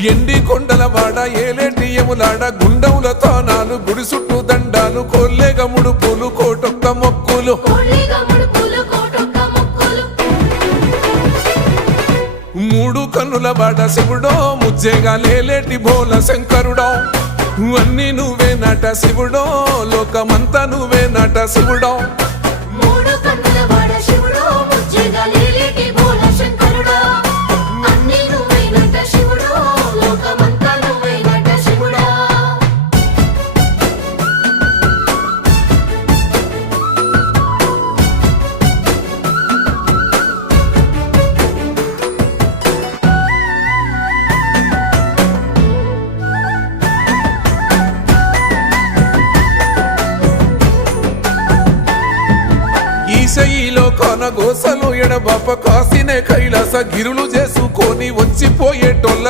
ఎండి కొండల వాడ ఏలేటి యములాడ గుండముల తానాలు గుడి చుట్టూ దండాలు కొల్లేగ ముడుపులు కోటొక్క మొక్కులు మూడు కన్నుల వాడ శివుడో ముజ్జేగా లేలేటి బోల శంకరుడో అన్ని నువ్వే నట శివుడో లోకమంతా నువ్వే నట శివుడో ఈశయిలో కొన గోసలు ఎడబాప కాసినే కైలాస గిరులు చేసుకొని వచ్చిపోయేటోళ్ళ